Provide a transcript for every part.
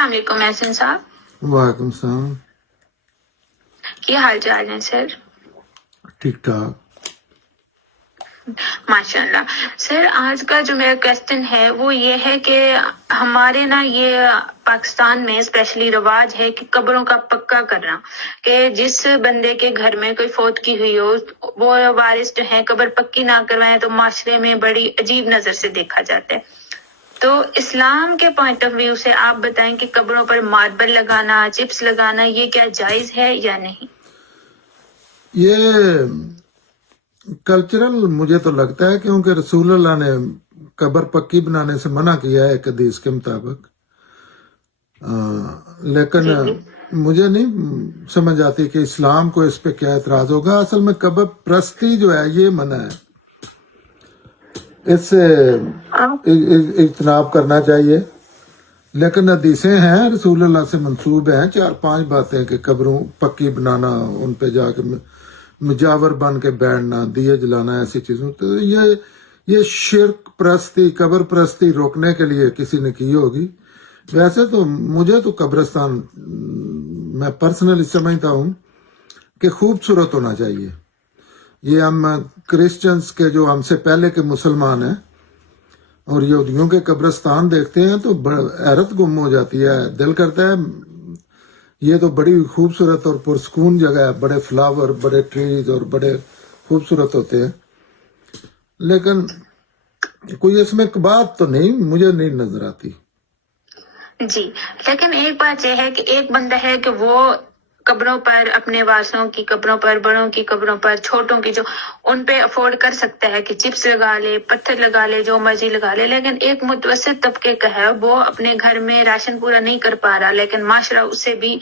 السلام علیکم محسن صاحب. وعلیکم السلام. کی حال چال ہے سر؟ ٹھیک ٹھاک. ماشاء اللہ. سر آج کا جو میرا کوشچن ہے وہ یہ ہے کہ ہمارے نا یہ پاکستان میں اسپیشلی رواج ہے کہ قبروں کا پکا کرنا، کہ جس بندے کے گھر میں کوئی فوت کی ہوئی ہو وہ وارث جو ہیں قبر پکی نہ کروائیں تو معاشرے میں بڑی عجیب نظر سے دیکھا جاتا ہے. تو اسلام کے پوائنٹ آف ویو سے آپ بتائیں کہ قبروں پر ماربل لگانا، چپس لگانا یہ کیا جائز ہے یا نہیں؟ یہ کلچرل مجھے تو لگتا ہے کیونکہ رسول اللہ نے قبر پکی بنانے سے منع کیا ہے ایک حدیث کے مطابق. لیکن مجھے نہیں سمجھ آتی کہ اسلام کو اس پہ کیا اعتراض ہوگا. اصل میں قبر پرستی جو ہے یہ منع ہے، اس سے اجتناب کرنا چاہیے. لیکن حدیثیں ہیں رسول اللہ سے منسوب ہیں 4-5 باتیں کہ قبروں پکی بنانا، ان پہ جا کے مجاور بن کے بیٹھنا، دیے جلانا، ایسی چیزوں. تو یہ شرک پرستی، قبر پرستی روکنے کے لیے کسی نے کی ہوگی. ویسے تو مجھے تو قبرستان میں پرسنلی سمجھتا ہوں کہ خوبصورت ہونا چاہیے. یہ ہم کرسچنز کے جو ہم سے پہلے کے مسلمان ہیں اور یہودیوں کے قبرستان دیکھتے ہیں تو حیرت گم ہو جاتی ہے. دل کرتا ہے یہ تو بڑی خوبصورت اور پرسکون جگہ ہے، بڑے فلاور، بڑے ٹریز اور بڑے خوبصورت ہوتے ہیں. لیکن کوئی اس میں بات تو نہیں مجھے نہیں نظر آتی. جی لیکن ایک بات یہ ہے کہ ایک بندہ ہے کہ وہ قبروں پر، اپنے وارثوں کی قبروں پر، بڑوں کی قبروں پر، چھوٹوں کی جو ان پہ افورڈ کر سکتا ہے کہ چپس لگا لے، پتھر لگا لے، جو مرضی لگا لے. لیکن ایک متوسط طبقے کا ہے وہ اپنے گھر میں راشن پورا نہیں کر پا رہا، لیکن معاشرہ اسے بھی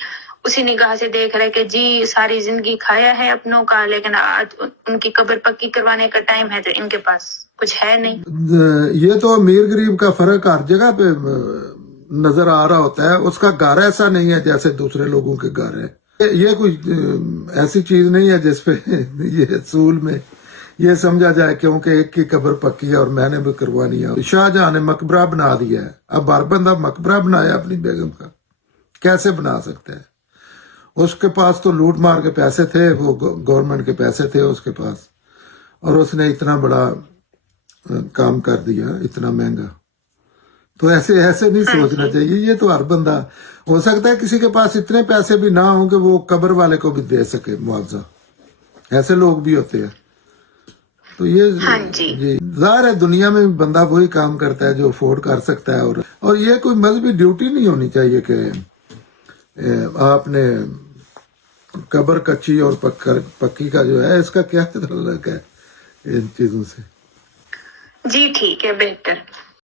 اسی نگاہ سے دیکھ رہا ہے کہ جی ساری زندگی کھایا ہے اپنوں کا، لیکن آج ان کی قبر پکی کروانے کا ٹائم ہے تو ان کے پاس کچھ ہے نہیں. یہ تو امیر غریب کا فرق ہر جگہ پہ نظر آ رہا ہوتا ہے. اس کا گھر ایسا نہیں ہے جیسے دوسرے لوگوں کے گھر ہے. یہ کوئی ایسی چیز نہیں ہے جس پہ یہ اصول میں یہ سمجھا جائے کیونکہ ایک کی قبر پکی ہے اور میں نے بھی کروانی ہے. شاہ جہاں نے مقبرہ بنا دیا ہے، اب ہر بندہ مقبرہ بنایا اپنی بیگم کا، کیسے بنا سکتا ہے؟ اس کے پاس تو لوٹ مار کے پیسے تھے، وہ گورنمنٹ کے پیسے تھے اس کے پاس، اور اس نے اتنا بڑا کام کر دیا، اتنا مہنگا. تو ایسے نہیں سوچنا چاہیے. یہ تو ہر بندہ، ہو سکتا ہے کسی کے پاس اتنے پیسے بھی نہ ہوں کہ وہ قبر والے کو بھی دے سکے معاوضہ، ایسے لوگ بھی ہوتے ہیں. تو یہ جی ظاہر ہے دنیا میں بندہ وہی کام کرتا ہے جو افورڈ کر سکتا ہے. اور یہ کوئی مذہبی ڈیوٹی نہیں ہونی چاہیے کہ آپ نے قبر کچی اور پکی کا جو ہے اس کا کیا تعلق ہے ان چیزوں سے. جی ٹھیک ہے، بہتر.